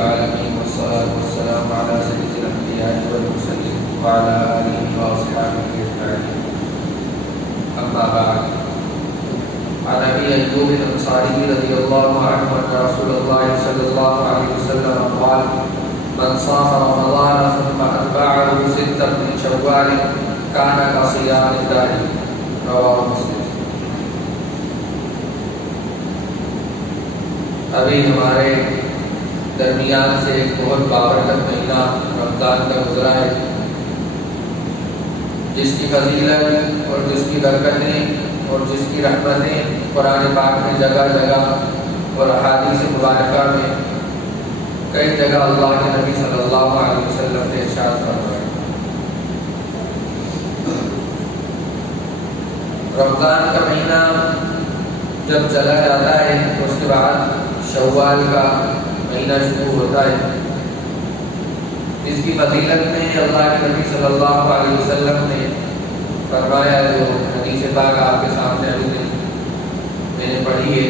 العالمين والصلاة والسلام على سيد الأنبياء والمرسلين وعلى آله وأصحابه أجمعين. أما بعد، عن أبي أيوب الأنصاري رضي الله عنه أن رسول الله صلى الله عليه وسلم قال: من صام رمضان ثم أتبعه ستا من شوال كان كصيام الدهر. رواه مسلم. ابھی ہمارے درمیان سے ایک بہت بابرکت مہینہ رمضان کا گزرا ہے، جس کی فضیلت اور جس کی برکتیں اور جس کی رحمتیں قرآن پاک میں جگہ جگہ اور احادیث مبارکہ میں کئی جگہ اللہ کے نبی صلی اللہ علیہ وسلم نے ارشاد فرمایا. رمضان کا مہینہ جب چلا جاتا ہے تو اس کے بعد شوال کا مہینہ شروع ہوتا ہے. اس کی فضیلت میں اللہ کے نبی صلی اللہ علیہ وسلم نے فرمایا، جو حدیث پاک آپ کے سامنے ابھی میں نے پڑھی ہے،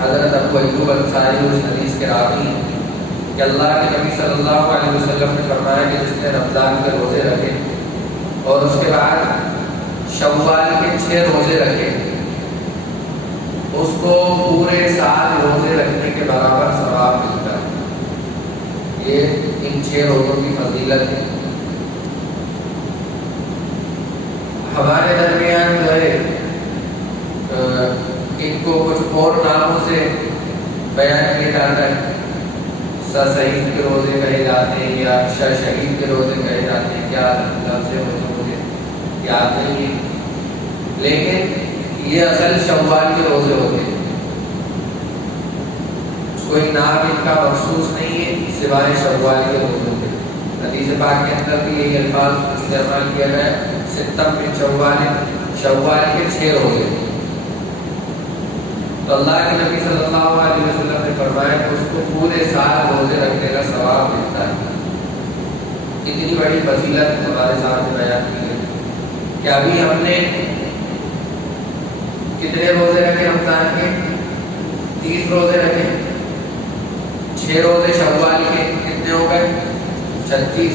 حضرت ابو ایوب انصاری اس حدیث کے راوی ہیں کہ اللہ کے نبی صلی اللہ علیہ وسلم نے فرمایا کہ جس نے رمضان کے روزے رکھے اور اس کے بعد شوال کے 6 روزے رکھے، اس کو پورے سال روزے رکھنے کے برابر ثواب ملتا ہے. یہ ان 6 روزوں کی فضیلت ہے. ہمارے درمیان جو ہے ان کو کچھ اور ناموں سے بیان کیا جاتا ہے. سعید کے روزے کہے جاتے ہیں یا شہید کے روزے کہے جاتے ہیں. کیا لفظ ہے مجھے یاد نہیں ہے، لیکن یہ اصل شوال کے روزے ہوتے ہیں. کوئی نام ان کا مخصوص نہیں ہے سوائے شوال کے روزوں کے. حدیث پاک کے اندر بھی یہی الفاظ استعمال کیا گیا ہے، ستم من شوال، شوال کے 6 روزے. تو اللہ کے نبی صلی اللہ علیہ وسلم نے فرمایا کہ اس کو پورے سال روزے رکھنے کا ثواب ملتا ہے. اتنی بڑی فضیلت ہمارے سامنے بیان کی ہے کہ ابھی ہم نے کتنے روزے رکھے رمضان کے؟ 30 روزے رکھے. 6 روزے شوال کے کتنے ہو گئے؟ 36.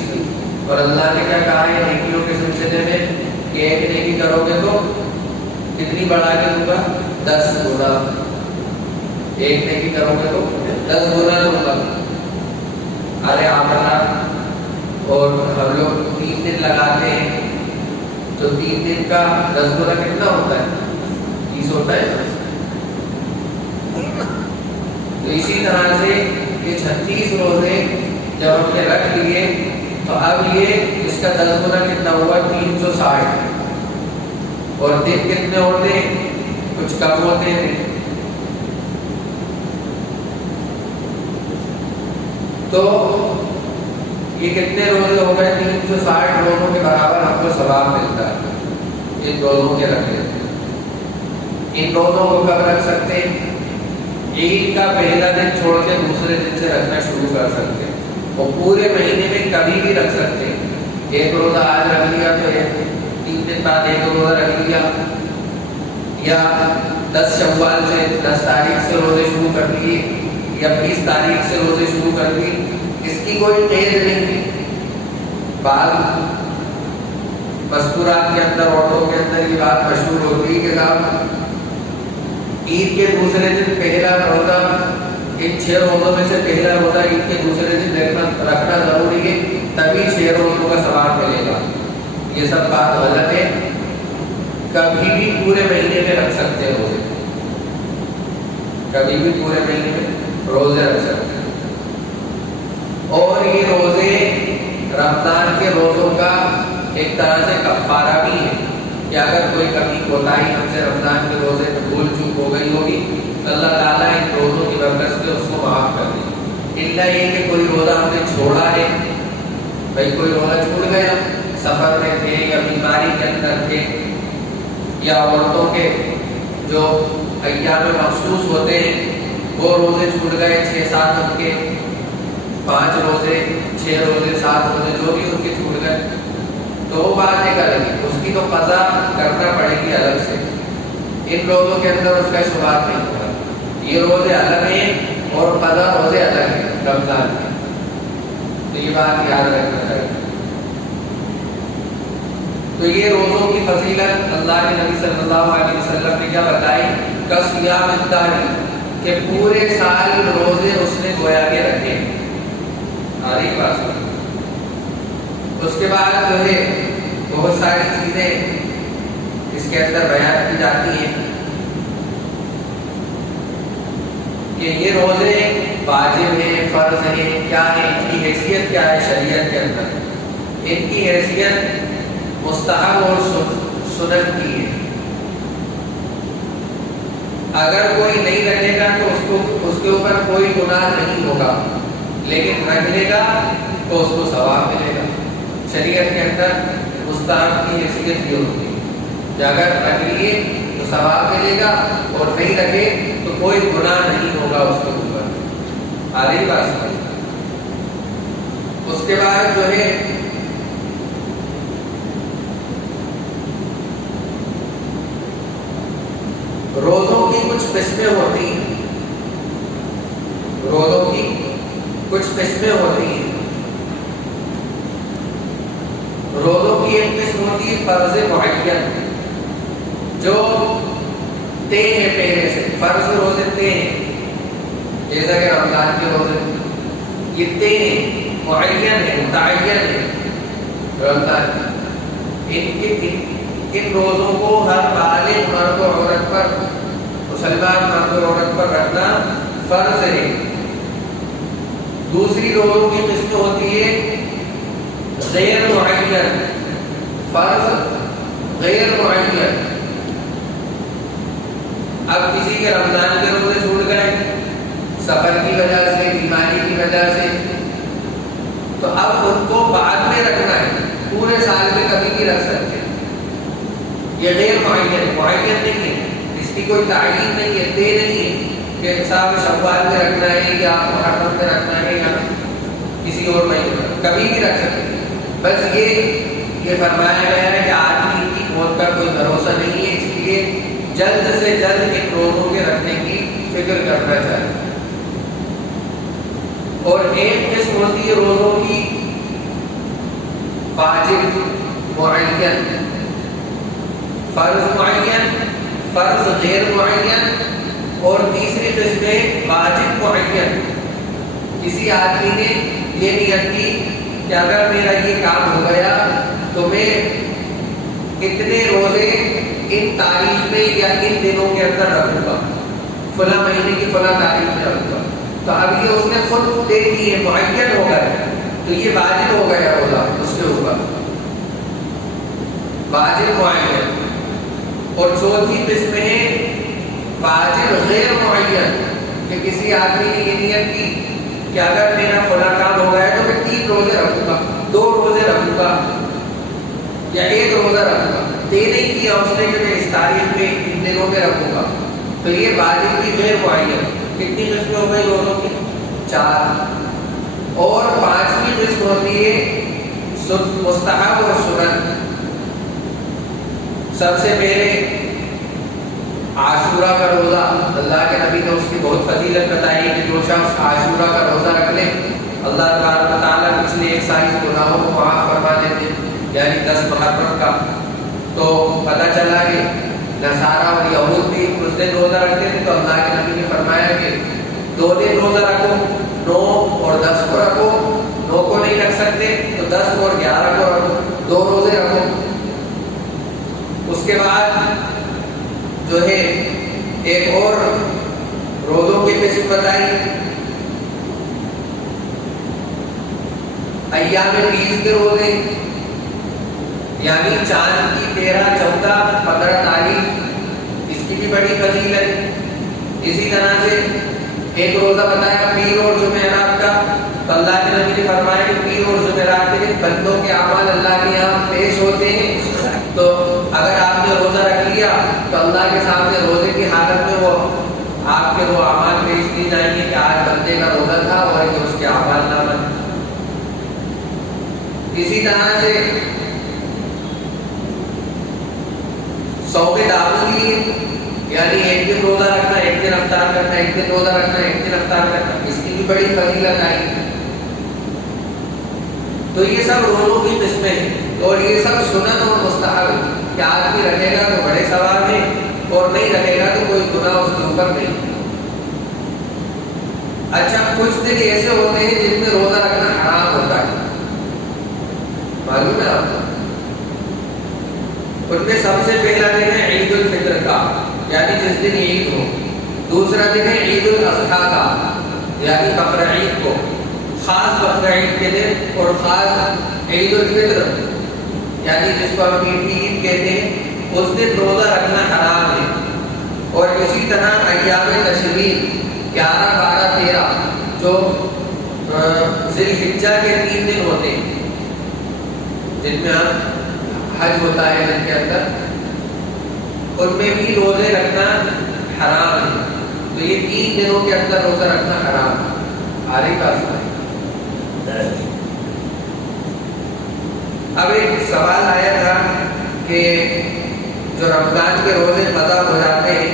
اور اللہ نے کیا کہا ہے نیکیوں کے سلسلے میں کہ ایک نیکی کرو گے تو کتنی بڑھا کے دوں گا؟ 10 گنا. ایک نیکی کرو گے تو 10 گنا دوں گا. ارے آپ اور ہم لوگ 3 دن لگاتے ہیں تو 3 دن کا 10 گنا کتنا ہوتا ہے؟ 30 ہوتا ہے. تو اسی طرح سے یہ 36 روزے جب ہم نے رکھ لیے تو اب یہ اس کا 10 گنا کتنا ہوا؟ 360. اور دن کتنے ہوتے ہیں؟ کچھ کم ہوتے ہیں. تو یہ کتنے روزے ہو گئے؟ 360 روزوں کے برابر ہم کو ثواب ملتا ہے ان روزوں کے رکھنے. ان روزوں کو کب رکھ سکتے ہیں؟ عید کا پہلا دن چھوڑ کے دوسرے دن سے رکھنا شروع کر سکتے ہیں. اور پورے مہینے میں کبھی بھی رکھ سکتے ہیں. ایک روزہ آج رکھ لیا تو 3 دن بعد ایک روزہ رکھ لیا، یا 10 شوال سے 10 تاریخ سے روزے شروع کر لیے یا 20 تاریخ سے روزے شروع کر لیے. اس کی کوئی قید نہیں ہے. بعض مذکورات کے اندر عورتوں کے اندر یہ بات مشہور ہوتی ہے کہ صاحب عید کے دوسرے دن پہلا روزہ، ان 6 روزوں میں سے پہلا روزہ عید کے دوسرے دن رکھنا ضروری ہے، تبھی 6 روزوں کا ثواب ملے گا. یہ سب بات غلط ہے. کبھی بھی پورے مہینے میں رکھ سکتے ہیں روزے، کبھی بھی پورے مہینے میں روزے رکھ سکتے ہیں. اور یہ روزے رمضان کے روزوں کا ایک طرح سے کفارہ بھی ہے کہ اگر کوئی کمی کوتاہی ہم سے رمضان کے روزے میں بھول چوک ہو گئی ہوگی تو اللہ تعالیٰ ان روزوں کی برکت سے اس کو معاف کر دے. الا یہ کہ کوئی روزہ ہم نے چھوڑا ہے، بھائی کوئی روزہ چھوڑ گیا، سفر میں تھے یا بیماری کے اندر تھے، یا عورتوں کے جو ایام مخصوص ہوتے ہیں وہ روزے چھوٹ گئے، 6-7 ان کے 5 روزے 6 روزے 7 روزے جو بھی ان کے چھوٹ گئے، تو وہ بات ایک الگ ہے. اس کی تو قضا کرنا پڑے گی الگ سے. ان روزوں کے اندر اس کا شمار نہیں ہوگا. یہ روزے الگ ہیں اور قضا روزے الگ ہیں رمضان کے. تو یہ بات یاد رکھنا چاہیے۔ تو یہ روزوں کی فضیلت اللہ کے نبی صلی اللہ علیہ وسلم نے کیا بتائی؟ کصیام الدہر، کہ پورے سال روزے اس نے گویا کے رکھے۔ آگے بات سنیں۔ اس کے بعد جو ہے بہت ساری چیزیں اس کے اندر بیان کی جاتی ہیں کہ یہ روزے واجب ہیں، فرض ہیں، کیا ہے، ان کی حیثیت کیا ہے شریعت کے اندر۔ ان کی حیثیت مستحب اور سنت کی ہے۔ اگر کوئی نہیں رکھے گا تو اس کے اوپر کوئی گناہ نہیں ہوگا، لیکن رکھ لے گا تو اس کو ثواب ملے گا۔ شریعت کے اندر مستحب کی حیثیت یہ ہوتی ہے کہ اگر رکھ لیے تو ثواب ملے گا، اور نہیں رکھے تو کوئی گناہ نہیں ہوگا اس کے اوپر۔ آگے بات سمجھ۔ اس کے بعد جو ہے روزوں کی کچھ قسمیں ہوتی ہیں، روزوں کی کچھ قسمیں ہوتی ہیں۔ روزوں کی ایک قسم ہوتی ہے فرض معین، جو طے ہے پہلے سے۔ فرض روزے طے ہیں، جیسا کہ رمضان کے روزے یہ طے ہیں، معین ہے، متعین ہے۔ رمضان ان روزوں کو ہر بالغ مرد و عورت پر، مسلمان مرد و عورت پر رکھنا فرض ہے۔ دوسری روزوں کی قسم ہوتی ہے غیر معین، فرض غیر معین۔ اب کسی کے رمضان کے روزے چھوٹ گئے سفر کی وجہ سے، بیماری کی وجہ سے، تو اب ان کو بعد میں رکھنا ہے، پورے سال میں کبھی نہیں رکھ سکتے۔ یہ غیر معین، معین نہیں ہے، اس کی کوئی تعین نہیں ہے، طے نہیں ہے کہ صاحب شوال میں رکھنا ہے یا محرم میں رکھنا ہے یا کسی اور مہینے میں، کبھی بھی رکھ سکتے۔ بس یہ فرمایا گیا ہے کہ آدمی کی موت کا کوئی بھروسہ نہیں ہے، اس لیے جلد سے جلد ان روزوں کے رکھنے کی فکر کرنا چاہیے۔ اور ایک قسم ہوتی ہے روزوں کی واجب معین، فرض معین، فرض غیر معین، اور تیسری قسم ہے واجب معین۔ کسی آدمی نے یہ نیت کی کہ اگر میرا یہ کام ہو گیا تو میں اتنے روزے ان تاریخ میں یا ان دنوں کے اندر رکھوں گا، فلاں مہینے کی فلاں تاریخ میں رکھوں گا، تو اب یہ اس نے خود دے دی ہے، معین ہو گیا، تو یہ واجب ہو گیا روزہ اس کے اوپر، واجب معین۔ اور چوتھی قسم ہے واجب غیر معین، کہ کسی آدمی نے یہ نیت کی کہ اگر میرا فلاں کام ہو گیا تو میں 3 روزے رکھوں گا، 2 روزے رکھوں گا یا 1 روزہ رکھوں گا، طے نہیں کیا اس نے کہ میں اس تاریخ میں ان دنوں میں رکھوں گا، تو یہ واجب کی غیر معین۔ کتنی قسمیں ہو گئی روزوں کی؟ 4۔ اور 5ویں قسم ہوتی ہے مستحب اور سنت۔ سب سے پہلے عاشورہ کا روزہ، اللہ کے نبی نے اس کی بہت فضیلت بتائی کہ جو شخص عاشورہ کا روزہ رکھ لے اللہ تبارک و تعالیٰ پچھلے 1 سال کے گناہوں کو معاف فرما دیتے، یعنی 10 محرم کا۔ تو پتہ چلا کہ نصارہ اور یہود بھی اس دن روزہ رکھتے تھے، تو اللہ کے نبی نے فرمایا کہ 2 دن روزہ رکھو، 9 اور 10 کو رکھو، 9 کو نہیں رکھ سکتے تو 10 اور 11 کو رکھو، 2 روزے رکھو۔ اس کے بعد جو ہے ایک اور روزوں کی قسم بتائی، ایام بیس کے روزے، یعنی چاند کی 13، 14، 15 تاریخ، اس کی بھی بڑی فضیلت۔ اسی طرح سے ایک روزہ بتایا پیر اور جمعرات کا، تو اللہ کے نبی نے فرمایا کہ پیر اور جمعرات کے دن بندوں کے اعمال اللہ کے یہاں پیش ہوتے ہیں، تو اگر آپ نے روزہ رکھ لیا تو اللہ کے سامنے روزے کی حالت میں وہ آپ کے وہ اعمال پیش کی جائیں گے کہ آج بندے کا روزہ تھا اور یہ اس کے اعمال نامہ۔ اسی طرح سے صوم داؤدی، یعنی ایک دن روزہ رکھنا، ایک دن افطار کرنا، ایک دن روزہ رکھنا، ایک دن افطار کرنا، اس کی بھی بڑی فضیلت آئی۔ تو یہ سب روزوں کی قسمیں ہیں، اور یہ سب سنت اور مستحب ہے کہ آدمی رکھے گا تو بڑے ثواب ہے، اور نہیں رکھے گا تو کوئی گناہ اس کے اوپر نہیں۔ اچھا، کچھ دن ایسے ہوتے ہیں جن میں روزہ رکھنا حرام ہوتا ہے، معلوم ہے آپ کو؟ ان میں سب سے پہلا دن ہے عید الفطر کا، یعنی جس دن عید ہو۔ دوسرا دن ہے عید الاضحیٰ کا، یعنی بقر عید کو، خاص بقر عید کے دن، اور خاص عید الفطر یعنی جس کو ہم میٹھی عید کہتے ہیں، اس دن روزہ رکھنا حرام ہے۔ اور اسی طرح ایام تشریق 11، 12، 13 جو ذی الحجہ کے 3 دن ہوتے ہیں جن میں حج ہوتا ہے ان کے اندر، ان میں بھی روزے رکھنا حرام ہے۔ تو یہ 3 دنوں کے اندر روزہ رکھنا حرام ہے۔ آ رہی بات؟ اب ایک سوال آیا تھا کہ جو رمضان کے روزے قضا ہو جاتے ہیں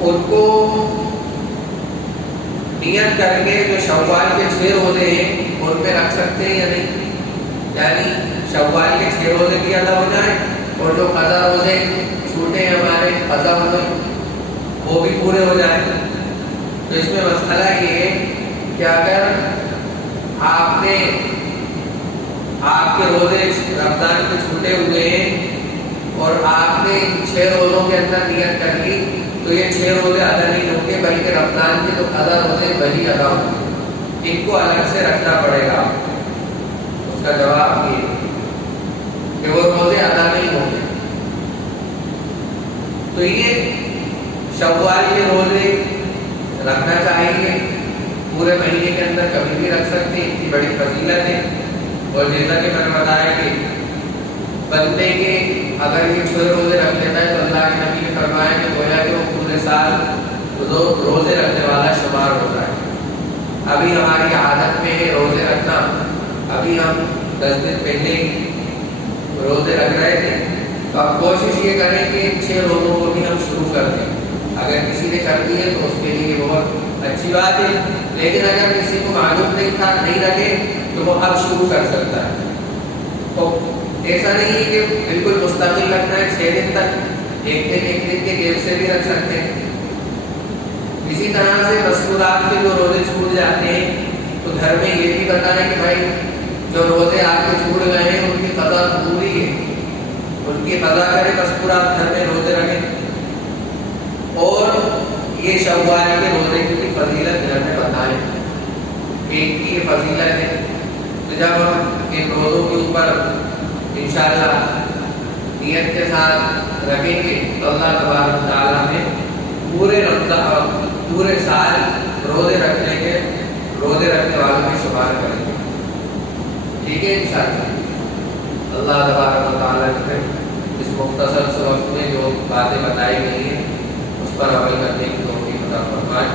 ان کو نیت کر کے جو شوال کے 6 روزے ہیں ان میں رکھ سکتے ہیں یا نہیں؟ یعنی شوال کے 6 روزے بھی ادا ہو جائیں اور جو قضا روزے چھوٹے ہیں ہمارے قضا ہوئے وہ بھی پورے ہو جائیں۔ تو اس میں مسئلہ یہ ہے کہ اگر آپ کے روزے رمضان کے چھوٹے ہوئے ہیں اور آپ نے 6 روزوں کے اندر نیت کر لی تو یہ 6 روزے ادا نہیں ہوں گے، بلکہ رمضان کے جو قضا روزے وہی ادا ہوں گے، ان کو الگ سے رکھنا پڑے گا۔ اس کا جواب یہ کہ وہ روزے ادا نہیں ہوں گے۔ تو یہ شوال کے روزے رکھنا چاہیے، پورے مہینے کے اندر کبھی بھی رکھ سکتے ہیں، اتنی بڑی فضیلت ہے۔ اور جیسا کہ میں نے بتایا کہ بندے کے اگر یہ 6 روزے رکھ لیتا ہے تو اللہ کے نبی نے فرمایا کہ گویا کہ وہ پورے سال روزے رکھنے والا شمار ہوتا ہے۔ ابھی ہماری عادت میں ہے روزے رکھنا، ابھی ہم 10 دن پہلے روزے رکھ رہے تھے، تو اب کوشش یہ کریں کہ 6 روزوں کو بھی ہم شروع کر دیں۔ اگر کسی نے کر دیے تو اس کے لیے بہت اچھی بات ہے، لیکن اگر کسی کو معلوم نہیں تھا، نہیں رکھے تو وہ اب شروع کر سکتا ہے۔ تو ایسا نہیں ہے کہ بالکل مستقل رکھنا ہے 6 دن تک، ایک دن کے گیپ سے بھی رکھ سکتے ہیں۔ اسی طرح سے مذکورات کے جو روزے چھوٹ جاتے ہیں تو گھر میں یہ بھی بتائیں کہ بھائی جو روزے آپ کے چھوٹ گئے ہیں ان کی قضا پوری ہے، ان کی قضا کریں، مذکورات گھر میں روزے رکھیں۔ اور یہ شوال کے روزے کی فضیلت گھر میں بتائیں، ایک کی یہ فضیلت ہے۔ تو جب ہم ان روزوں کے اوپر انشاءاللہ نیت کے ساتھ رکھیں گے تو اللہ تبارک و تعالیٰ میں پورے رمضان پورے سال روزے رکھنے والوں میں شمار کریں گے، ٹھیک ہے انشاءاللہ۔ اللہ تبارک و تعالیٰ نے اس مختصر سے وقت میں جو باتیں بتائی گئی ہیں اس پر عمل کرنے کی توفیق عطا فرمائے۔